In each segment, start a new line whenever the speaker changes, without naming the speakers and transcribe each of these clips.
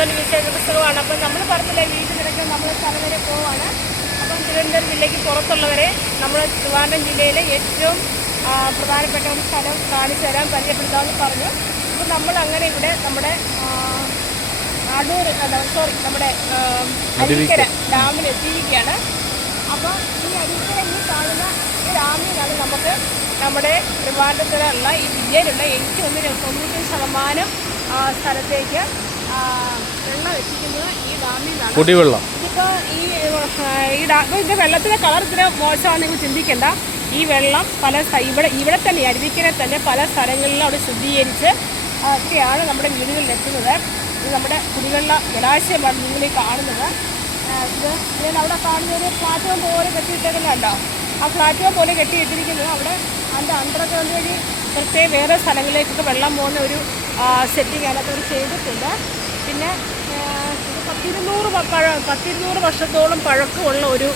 നല്ലൊരു വിശേഷ പുസ്തകമാണ്. അപ്പം നമ്മൾ പറഞ്ഞില്ലേ വീട്ടിൽ നിരക്ക് നമ്മൾ സ്ഥലം വരെ പോവാണ്. അപ്പം തിരുവനന്തപുരം ജില്ലയ്ക്ക് പുറത്തുള്ളവരെ നമ്മൾ ട്രിവാൻഡ്രം ജില്ലയിലെ ഏറ്റവും പ്രധാനപ്പെട്ട ഒരു സ്ഥലം കാണിച്ചു തരാൻ പരിചയപ്പെടുത്താമെന്ന് പറഞ്ഞു. അപ്പം നമ്മൾ അങ്ങനെ ഇവിടെ നമ്മുടെ അടൂർ സോറി നമ്മുടെ അരിക്കര എത്തിയിരിക്കുകയാണ്. അപ്പോൾ ഈ അരുവിക്കര ഈ കാണുന്ന ഈ ഡാമിലാണ് നമുക്ക് നമ്മുടെ ട്രിവാൻഡ്രത്തിലുള്ള ഈ ജില്ലയിലുള്ള എനിക്ക് ഒന്ന് തൊണ്ണൂറ്റി ശതമാനം സ്ഥലത്തേക്ക് വെള്ളം എത്തിക്കുന്നത് ഈ ഡാമിൽ
കുടിവെള്ളം.
ഇതിപ്പോൾ ഈ ഈ ഡാ ഇതിന്റെ വെള്ളത്തിന്റെ കളർ ഇത്ര മോശമാണ് നിങ്ങൾ ചിന്തിക്കേണ്ട. ഈ വെള്ളം പല ഇവിടെ ഇവിടെ തന്നെ അരുവിക്കരെ തന്നെ പല സ്ഥലങ്ങളിലും അവിടെ ശുദ്ധീകരിച്ച് ഒക്കെയാണ് നമ്മുടെ വീടുകളിൽ എത്തുന്നത്. ഇത് നമ്മുടെ കുടിവെള്ള ജലാശയമാണ് നിങ്ങൾ ഈ കാണുന്നത് ഇത് ഞാൻ അവിടെ കാണുന്ന ഒരു പ്ലാറ്റ്ഫോം പോലെ കെട്ടിയിട്ടേക്കുന്നുണ്ടോ ആ പ്ലാറ്റ്ഫോം പോലെ കെട്ടിയിട്ടിരിക്കുന്നത് അവിടെ അതിന്റെ അണ്ടർഗ്രൗണ്ട് വഴി പ്രത്യേക വേറെ സ്ഥലങ്ങളിലേക്കൊക്കെ വെള്ളം പോകുന്ന ഒരു സെറ്റിംഗ് അതിനകത്ത് അവർ ചെയ്തിട്ടുണ്ട്. പിന്നെ പത്തിരുന്നൂറ് പത്തിരുന്നൂറ് വർഷത്തോളം പഴക്കമുള്ള ഒരു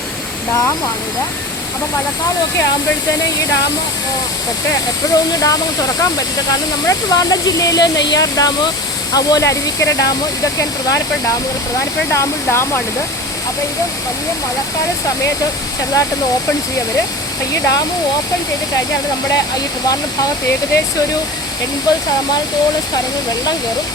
ഡാമാണിത്. അപ്പോൾ മഴക്കാലമൊക്കെ ആകുമ്പോഴത്തേന് ഈ ഡാം പെട്ട ഒന്ന് ഡാം തുറക്കാൻ പറ്റില്ല. കാരണം നമ്മുടെ ട്രിവാൻഡ്രം ജില്ലയിൽ നെയ്യാർ ഡാം അതുപോലെ അരുവിക്കര ഡാം ഇതൊക്കെയാണ് പ്രധാനപ്പെട്ട ഡാമുകൾ പ്രധാനപ്പെട്ട ഡാമിൽ ഡാമാണിത്. അപ്പോൾ ഇത് വലിയ മഴക്കാല സമയത്ത് ചെറുതായിട്ടൊന്ന് ഓപ്പൺ ചെയ്യും അവർ അപ്പോൾ ഈ ഡാം ഓപ്പൺ ചെയ്ത് കഴിഞ്ഞാൽ നമ്മുടെ ഈ ട്രിവാൻഡ്രം ഭാഗത്ത് ഏകദേശം ഒരു എൺപത് ശതമാനത്തോളം സ്ഥലങ്ങൾ വെള്ളം കയറും.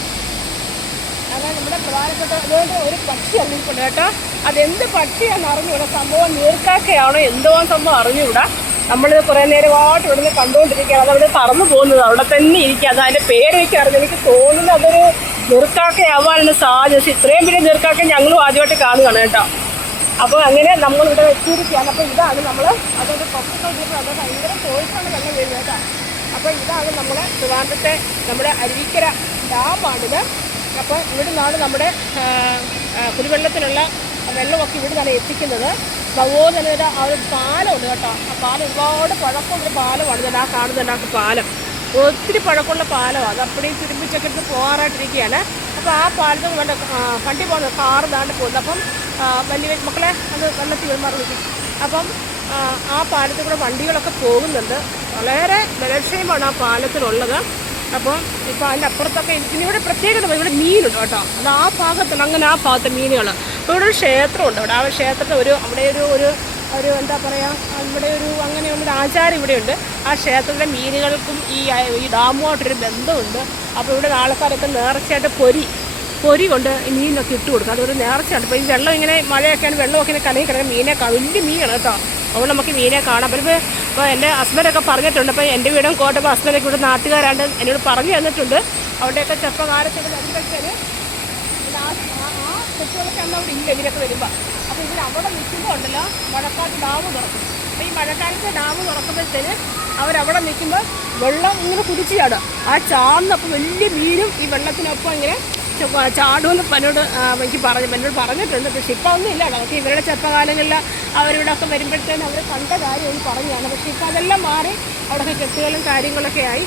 അങ്ങനെ നമ്മുടെ പ്രധാനപ്പെട്ട അതുകൊണ്ട് ഒരു പക്ഷി അറിഞ്ഞിട്ടുണ്ട് കേട്ടോ. അതെന്ത് പക്ഷിയാണെന്ന് അറിഞ്ഞൂടാ സംഭവം നീർക്കാക്കയാണോ? എന്തോ സംഭവം അറിഞ്ഞൂടാ നമ്മൾ കുറേ നേരമായിട്ട് ഇവിടുന്ന് കണ്ടുകൊണ്ടിരിക്കുകയാണ്. അതവിടെ പറന്നു പോകുന്നത്. അവിടെ തന്നെ ഇരിക്കുക. അത് അതിന്റെ പേരൊക്കെ അറിഞ്ഞു എനിക്ക് തോന്നുന്നു അതൊരു നീർക്കാക്കയാവാനുള്ള സാധ്യത ഇത്രയും വലിയ നീർക്കാക്ക ഞങ്ങളും ആദ്യമായിട്ട് കാണുകയാണ് കേട്ടോ. അപ്പോൾ അങ്ങനെ നമ്മളിവിടെ വെച്ചിരിക്കുകയാണ്. അപ്പോൾ ഇതാണ് നമ്മൾ അതൊരു പത്ത് നോക്കിയപ്പോൾ അത് ഭയങ്കര ചോയ്സാണ് വെള്ളം വരുന്നത് കേട്ടോ. അപ്പോൾ ഇതാണ് നമ്മുടെ ട്രിവാൻഡ്രത്തെ നമ്മുടെ അരുവിക്കര ഡാമാണിത്. അപ്പോൾ ഇവിടെ നിന്നാണ് നമ്മുടെ കുടിവെള്ളത്തിനുള്ള വെള്ളമൊക്കെ ഇവിടെ നിന്നാണ് എത്തിക്കുന്നത്. അതുപോലെ തന്നെ ഒരു ആ ഒരു പാലമുണ്ട് കേട്ടോ. ആ പാലം ഒരുപാട് പഴക്കമുള്ള പാലമാണ് ആ കാണുന്നുണ്ട് ആ പാലം. ഒത്തിരി പഴക്കമുള്ള പാലമാണ്. അത് അപ്പടി തിരുമ്പിച്ചൊക്കെ എടുത്ത് പോകാറായിട്ടിരിക്കുകയാണ്. അപ്പോൾ ആ പാലത്തിൽ വേണ്ട വണ്ടി പോകുന്നത് കാറ് താണ്ട് പോകുന്നത് അപ്പം വലിയ മക്കളെ അത് വെള്ളത്തിൽ നിൽക്കും അപ്പം ആ പാലത്തിൽ കൂടെ വണ്ടികളൊക്കെ പോകുന്നുണ്ട്. വളരെ ബലക്ഷയമാണ് ആ പാലത്തിലുള്ളത് അപ്പോൾ ഇപ്പോൾ അതിന്റെ അപ്പുറത്തൊക്കെ പിന്നെ ഇവിടെ പ്രത്യേകത ഇവിടെ മീനുണ്ട് കേട്ടോ. അത് ആ ഭാഗത്തുണ്ട്. അങ്ങനെ ആ ഭാഗത്ത് മീനുകൾ അപ്പോൾ ഇവിടെ ഒരു ക്ഷേത്രമുണ്ട്. അവിടെ ആ ക്ഷേത്രത്തിൽ ഒരു അവിടെ ഒരു ഒരു ഒരു എന്താ പറയുക ഇവിടെ ഒരു അങ്ങനെ ഒരു ആചാരം ഇവിടെയുണ്ട് ആ ക്ഷേത്രത്തിലെ മീനുകൾക്കും ഈ ഈ ഡാമുമായിട്ടൊരു ബന്ധമുണ്ട്. അപ്പോൾ ഇവിടെ ആൾക്കാരൊക്കെ നേർച്ചയായിട്ട് പൊരി പൊരി കൊണ്ട് മീനൊക്കെ ഇട്ട് കൊടുക്കും. അതൊരു നേർച്ചയാണ് അപ്പോൾ ഈ വെള്ളം ഇങ്ങനെ മഴയൊക്കെയാണ് വെള്ളമൊക്കെ ഇങ്ങനെ കലങ്ങി കിടക്കുന്ന മീനൊക്കെ വലിയ മീനാണ് കേട്ടോ. അതുകൊണ്ട് നമുക്ക് മീനെ കാണാം. അപ്പോൾ ഇപ്പോൾ എന്റെ ഹസ്ബൻഡൊക്കെ പറഞ്ഞിട്ടുണ്ട് അപ്പോൾ എന്റെ വീടും കോട്ടപ്പോൾ ഹസ്ബൻഡൊക്കെ ഇവിടെ നാട്ടുകാരാണ്ട് എന്നോട് പറഞ്ഞു തന്നിട്ടുണ്ട്. അവിടെയൊക്കെ വരുമ്പോഴത്തേന് ഇത് ആ കുട്ടികളൊക്കെ അന്ന് അവിടെ ഇല്ല ഇതിനൊക്കെ വരുമ്പോൾ അപ്പോൾ ഇവർ അവിടെ നിൽക്കുമ്പോൾ ഉണ്ടല്ലോ മഴക്കാലത്ത് ഡാം തുറക്കും. അപ്പോൾ ഈ മഴക്കാലത്ത് ഡാം തുറക്കുമ്പോഴത്തേന് അവരവിടെ നിൽക്കുമ്പോൾ വെള്ളം ഇങ്ങനെ കുതിച്ചു ആ ചാടുന്നപ്പോൾ വലിയ മീനും ഈ വെള്ളത്തിനൊപ്പം ഇങ്ങനെ ചാടുമെന്ന് പനോട് എനിക്ക് പറഞ്ഞു പനോട് പറഞ്ഞിട്ടുണ്ട്. പക്ഷേ ഇപ്പോൾ ഒന്നും ഇല്ല. അതൊക്കെ ഇവരുടെ ചെറുപ്പകാലങ്ങളിൽ അവരിവിടെ ഒക്കെ വരുമ്പോഴത്തേനും അവർ കണ്ട കാര്യം എനിക്ക് പറഞ്ഞതാണ്. പക്ഷേ ഇപ്പോൾ അതെല്ലാം മാറി അവിടെയൊക്കെ കെട്ടുകളും കാര്യങ്ങളൊക്കെ ആയി.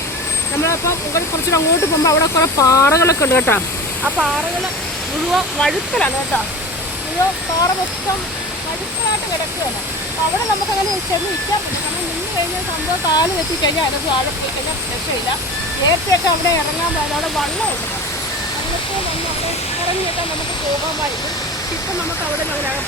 നമ്മളപ്പോൾ ഇവിടെ കുറച്ചുകൂടെ അങ്ങോട്ട് പോകുമ്പോൾ അവിടെ കുറേ പാറകളൊക്കെ ഉണ്ട് കേട്ടോ. ആ പാറകൾ മുഴുവൻ വഴുക്കലാണ് കേട്ടോ. മുഴുവൻ പാറ മൊത്തം വഴുക്കലായിട്ട് കിടക്കുകയാണ്. അപ്പോൾ അവിടെ നമുക്കങ്ങനെ ചെന്ന് നിൽക്കാൻ പറ്റും കാരണം നിന്ന് കഴിഞ്ഞാൽ സംഭവം കാൽ എത്തിക്കഴിഞ്ഞാൽ അതിനകത്ത് ആഴം കഴിഞ്ഞാൽ രക്ഷയില്ല നേരത്തെയൊക്കെ അവിടെ ഇറങ്ങാൻ പോകുന്നത് അവിടെ വള്ളമുണ്ട്. വള്ളത്തിൽ വന്ന് അവിടെ ഇറങ്ങിയിട്ടാൽ നമുക്ക് പോകാമായിരുന്നു. ഇപ്പം നമുക്ക് അവിടെ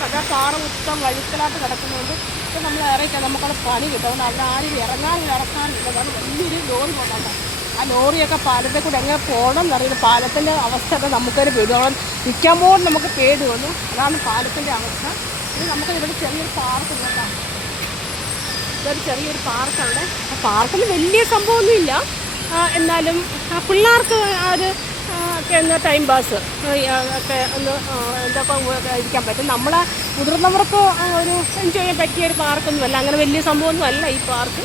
അതാ പാറ മൊത്തം വഴുക്കലായിട്ട് കിടക്കുന്നതുകൊണ്ട് ഇപ്പം നമ്മൾ ഇറങ്ങിക്കാൻ നമുക്കവിടെ പണി കിട്ടും. അവിടെ ആരും ഇറങ്ങാനും ഇറക്കാനില്ല കാരണം വലിയൊരു ലോറി പോകുന്നുണ്ട് ആ ലോറിയൊക്കെ പാലത്തെ കൂടെ എങ്ങനെ പോകണം എന്നറിയില്ല. പാലത്തിന്റെ അവസ്ഥയൊക്കെ നമുക്കൊരു പേടി. നിൽക്കാൻ പോലും നമുക്ക് പേടി വന്നു. അതാണ് പാലത്തിന്റെ അവസ്ഥ. ഇനി നമുക്ക് ഇവിടെ ചെറിയൊരു പാർക്ക് നോക്കാം. ഇതൊരു ചെറിയൊരു പാർക്കാണ്. ആ പാർക്കിൽ വലിയ സംഭവമൊന്നുമില്ല. എന്നാലും പിള്ളേർക്ക് ആ ഒരു ഒക്കെ ഒന്ന് ടൈം പാസ് ഒക്കെ ഒന്ന് എന്തൊക്കെ ഇരിക്കാൻ പറ്റും. നമ്മളെ മുതിർന്നവർക്ക് ഒരു എൻജോയ് ചെയ്യാൻ പറ്റിയ ഒരു പാർക്കൊന്നുമല്ല അങ്ങനെ വലിയ സംഭവമൊന്നും അല്ല ഈ പാർക്ക്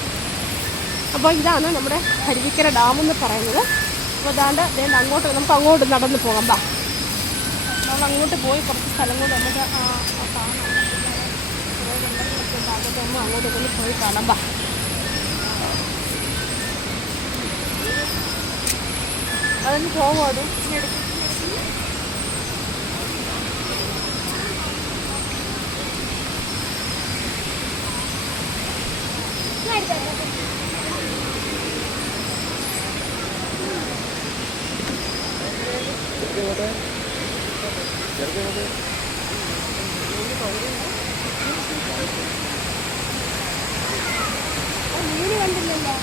അപ്പോൾ ഇതാണ് നമ്മുടെ അരുവിക്കര ഡാം എന്ന് പറയുന്നത്. അപ്പോൾ അതാണ്ട് വേണ്ട അങ്ങോട്ട് നമുക്ക് അങ്ങോട്ട് നടന്ന് പോകാം. ബാ നമ്മൾ അങ്ങോട്ട് പോയി കുറച്ച് സ്ഥലം കൂടെ നമുക്ക് കാണാം. അങ്ങോട്ട് പോയി കാണാം. ബാ അതൊന്ന് പോകുമോ അത്. മീന് കണ്ടില്ലല്ലോ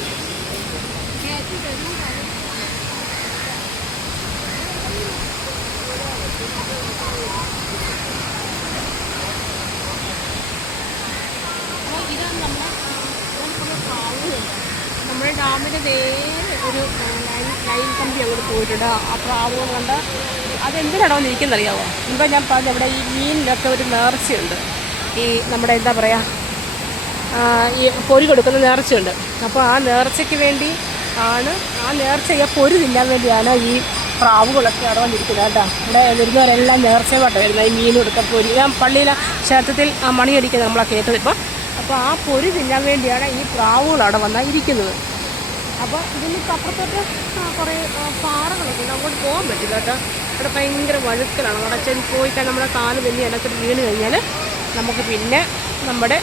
അപ്പോൾ ഇതാണ് നമ്മുടെ നമ്മുടെ പ്രാവുകളുണ്ട് നമ്മുടെ ഡാമിന്റെ നേരെ ഒരു ലൈൻ കമ്പി അങ്ങോട്ട് പോയിട്ടുണ്ട്. ആ പ്രാവുകൾ അതെന്തിനാണോ എന്ന് എനിക്കെന്നറിയാമോ മുമ്പ് ഞാൻ പറഞ്ഞ ഇവിടെ ഈ മീനിലൊക്കെ ഒരു നേർച്ചയുണ്ട്. ഈ നമ്മുടെ എന്താ പറയുക ഈ പൊരി കൊടുക്കുന്ന നേർച്ചയുണ്ട്. അപ്പോൾ ആ നേർച്ചയ്ക്ക് വേണ്ടി ആണ് ആ നേർച്ചയെ പൊരി തിന്നാൻ വേണ്ടിയാണ് ഈ പ്രാവുകളൊക്കെ അവിടെ വന്നിരിക്കുന്നത് കേട്ടോ. ഇവിടെ വരുന്നവരെല്ലാം നേർച്ചയുമായിട്ട് വരുന്നത്. ഈ മീൻ കൊടുക്ക പൊരി. ഞാൻ പള്ളിയിലെ ക്ഷേത്രത്തിൽ ആ മണിയടിക്കുന്നത് നമ്മളെ കേട്ടത് ഇപ്പം. അപ്പോൾ ആ പൊരി തിന്നാൻ വേണ്ടിയാണ് ഈ പ്രാവുകൾ അവിടെ വന്നാൽ ഇരിക്കുന്നത്. അപ്പോൾ ഇതിന് അപ്പുറത്തോട്ട് കുറേ പാറകളൊക്കെ ഉണ്ട്. അങ്ങോട്ട് പോകാൻ പറ്റില്ല കേട്ടോ. ഇവിടെ ഭയങ്കര വഴുക്കലാണ്. അവിടെ ചെന്ന് പോയി കഴിഞ്ഞാൽ നമ്മുടെ കാൽ വലിയ ഇടയ്ക്ക് വീണ് കഴിഞ്ഞാൽ നമുക്ക് പിന്നെ നമ്മുടെ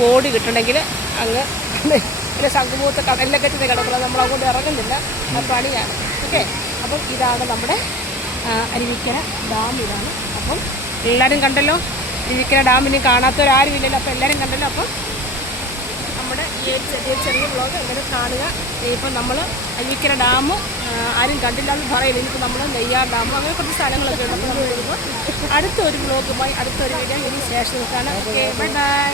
ബോഡി കിട്ടണമെങ്കിൽ അങ്ങ് പിന്നെ ശംഖുമൂത്ത് കടലിലൊക്കെ ചെന്ന് കിടക്കുന്നത് നമ്മൾ അങ്ങോട്ട് ഇറങ്ങുന്നില്ല. ആ പണിയാണ്. ഓക്കെ? അപ്പം ഇതാണ് നമ്മുടെ അരുവിക്കര ഡാം ഇതാണ്. അപ്പം എല്ലാവരും കണ്ടല്ലോ? അരുവിക്കര ഡാമിന് കാണാത്തവരാരും ഇല്ലല്ലോ. അപ്പോൾ എല്ലാവരും കണ്ടല്ലോ? അപ്പം ചെറിയ ചെറിയ വ്ളോഗ് അങ്ങനെ കാണുക. ഇപ്പം നമ്മൾ അരുവിക്കര ഡാം ആരും കണ്ടില്ലാന്ന് പറയുന്നത് ഇനിയിപ്പോൾ നമ്മൾ നെയ്യാർ ഡാം അങ്ങനെ കുറച്ച് സ്ഥലങ്ങളൊക്കെ ഉണ്ട്. നമ്മൾ വരുമ്പോൾ അടുത്തൊരു വ്ളോഗുമായി അടുത്തൊരു വീഡിയോ ഇനി ശേഷം നോക്കാണ് ഓക്കെ ബൈ ബൈ